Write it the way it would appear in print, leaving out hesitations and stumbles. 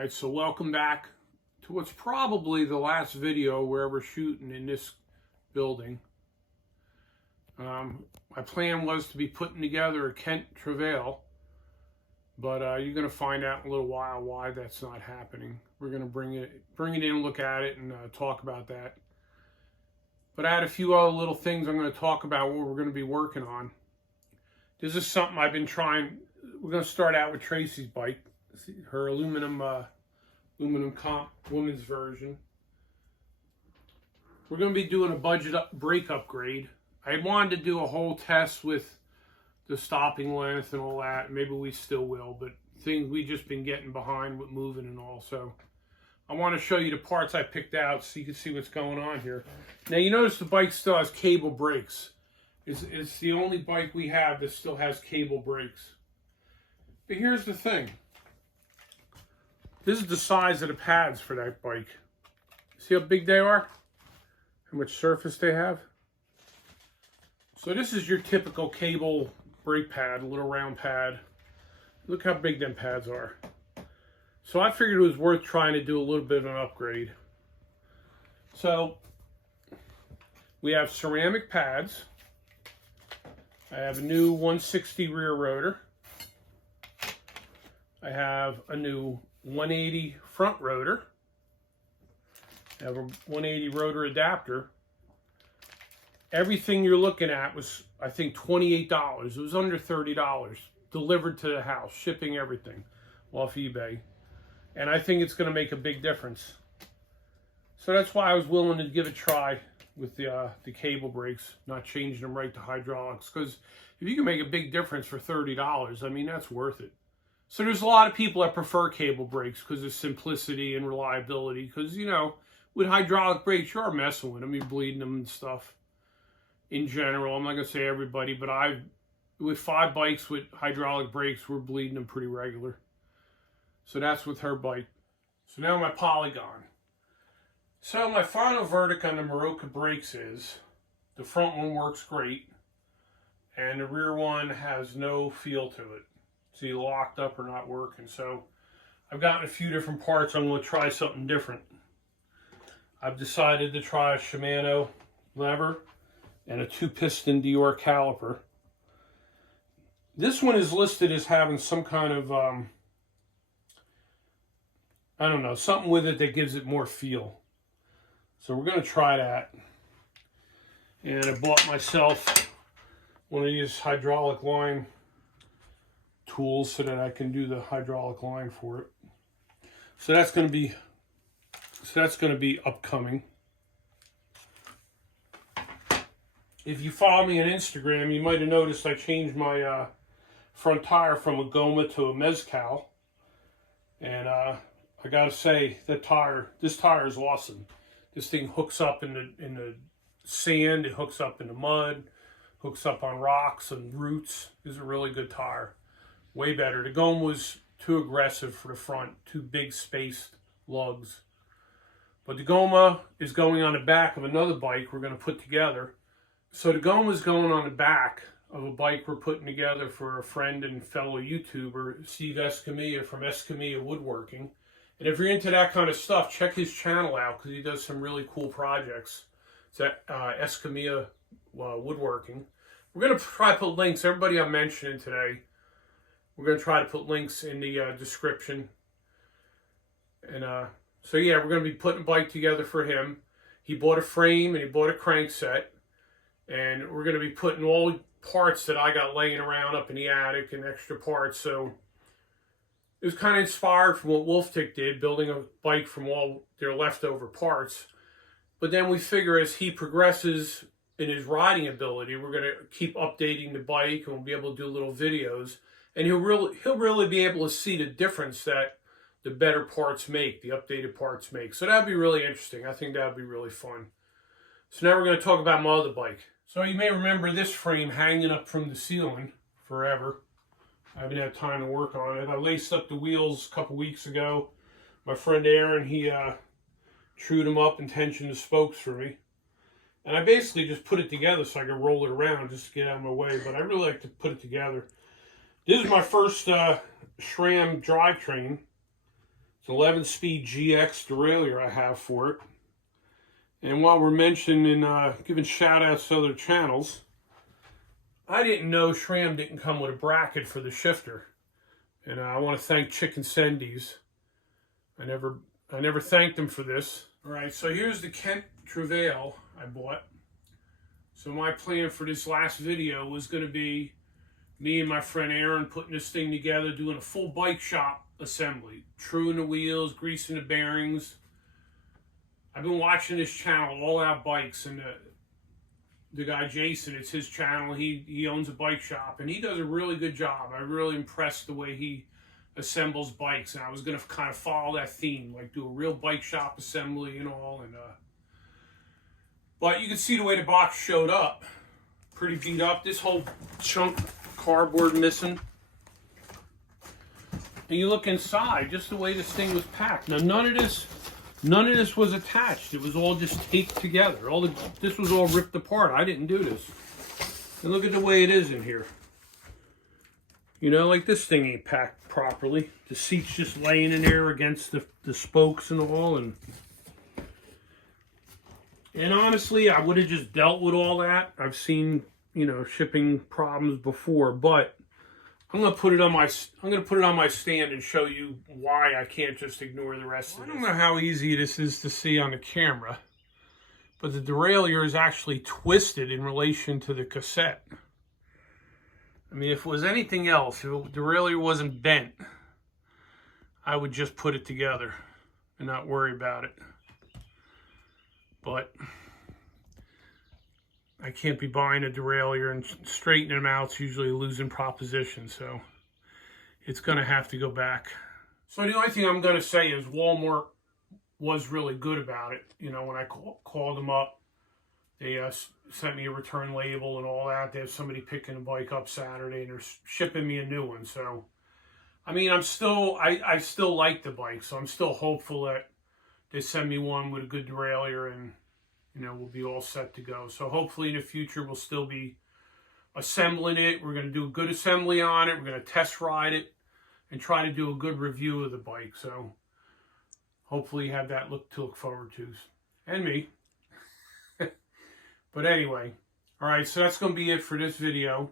Alright, so welcome back to what's probably the last video we're ever shooting in this building. My plan was to be putting together a Kent Trouvaille, but you're going to find out in a little while why that's not happening. We're going to bring it in, look at it, and talk about that. But I had a few other little things I'm going to talk about what we're going to be working on. This is something I've been trying. We're going to start out with Tracy's bike, her aluminum comp women's version. We're going to be doing a brake upgrade. I wanted to do a whole test with the stopping length and all that. Maybe we still will, but things we've just been getting behind with moving and all. So I want to show you the parts I picked out so you can see what's going on here. Now you notice the bike still has cable brakes. It's the only bike we have that still has cable brakes. But here's the thing. This is the size of the pads for that bike. See how big they are? How much surface they have? So this is your typical cable brake pad, a little round pad. Look how big them pads are. So I figured it was worth trying to do a little bit of an upgrade. So we have ceramic pads. I have a new 160 rear rotor. I have a new 180 front rotor. I have a 180 rotor adapter. Everything you're looking at was, I think, $28. It was under $30 delivered to the house, shipping everything off eBay. And I think it's going to make a big difference. So that's why I was willing to give it a try with the cable brakes, not changing them right to hydraulics. Because if you can make a big difference for $30, I mean, that's worth it. So there's a lot of people that prefer cable brakes because of simplicity and reliability. Because, you know, with hydraulic brakes, you are messing with them. You're bleeding them and stuff. In general, I'm not going to say everybody, but with 5 bikes with hydraulic brakes, we're bleeding them pretty regular. So that's with her bike. So now my Polygon. So my final verdict on the Maroka brakes is the front one works great and the rear one has no feel to it. It's either locked up or not working. So I've gotten a few different parts. I'm going to try something different. I've decided to try a Shimano lever and a 2-piston Dior caliper. This one is listed as having some kind of, I don't know, something with it that gives it more feel. So we're going to try that. And I bought myself one of these hydraulic line tools so that I can do the hydraulic line for it. So that's going to be upcoming. If you follow me on Instagram, you might have noticed I changed my front tire from a Goma to a Mezcal. And I gotta say, this tire is awesome. This thing hooks up in the sand, it hooks up in the mud, hooks up on rocks and roots. This is a really good tire. Way better. The Goma was too aggressive for the front, too big spaced lugs. But the Goma is going on the back of another bike we're going to put together. So the Goma is going on the back of a bike we're putting together for a friend and fellow YouTuber, Steve Escamilla from Escamilla Woodworking. And if you're into that kind of stuff, check his channel out because he does some really cool projects. It's at Escamilla Woodworking. We're going to try to put links, everybody I'm mentioning today, we're going to try to put links in the description. And so yeah, we're going to be putting a bike together for him. He bought a frame and he bought a crank set. And we're going to be putting all parts that I got laying around up in the attic and extra parts. So it was kind of inspired from what Wolftick did, building a bike from all their leftover parts. But then we figure as he progresses in his riding ability, we're going to keep updating the bike and we'll be able to do little videos. And he'll really be able to see the difference that the better parts make, the updated parts make. So that'd be really interesting. I think that'd be really fun. So now we're going to talk about my other bike. So you may remember this frame hanging up from the ceiling forever. I haven't had time to work on it. I laced up the wheels a couple weeks ago. My friend Aaron, he trued them up and tensioned the spokes for me. And I basically just put it together so I could roll it around just to get out of my way. But I really like to put it together. This is my first SRAM drivetrain. It's 11-speed GX derailleur I have for it. And while we're mentioning giving shout outs to other channels, I didn't know SRAM didn't come with a bracket for the shifter. And I want to thank Chicken Sendies. I never thanked them for this. All right, so here's the Kent Trouvaille I bought. So my plan for this last video was going to be me and my friend Aaron putting this thing together, doing a full bike shop assembly, truing the wheels, greasing the bearings. I've been watching this channel, All Out Bikes, and the guy Jason, it's his channel. He owns a bike shop, and he does a really good job. I'm really impressed the way he assembles bikes, and I was going to kind of follow that theme, like do a real bike shop assembly and all. And but you can see the way the box showed up, pretty beat up. This whole chunk of cardboard missing. And you look inside, just the way this thing was packed. Now none of this was attached. It was all just taped together. This was all ripped apart. I didn't do this. And look at the way it is in here. You know, like this thing ain't packed properly. The seat's just laying in there against the spokes and all. And honestly, I would have just dealt with all that. I've seen, you know, shipping problems before, but I'm gonna put it on my stand and show you why I can't just ignore the rest of it. I don't know how easy this is to see on the camera, but the derailleur is actually twisted in relation to the cassette. I mean, if it was anything else, if the derailleur wasn't bent, I would just put it together and not worry about it. But I can't be buying a derailleur and straightening them out. It's usually a losing proposition, so it's going to have to go back. So the only thing I'm going to say is Walmart was really good about it. You know, when I called them up, they sent me a return label and all that. They have somebody picking the bike up Saturday, and they're shipping me a new one. So, I mean, I still like the bike, so I'm still hopeful that they send me one with a good derailleur, and you know, we'll be all set to go. So hopefully in the future we'll still be assembling it. We're going to do a good assembly on it. We're going to test ride it and try to do a good review of the bike. So hopefully you have that to look forward to. And me. But anyway, all right, so that's going to be it for this video.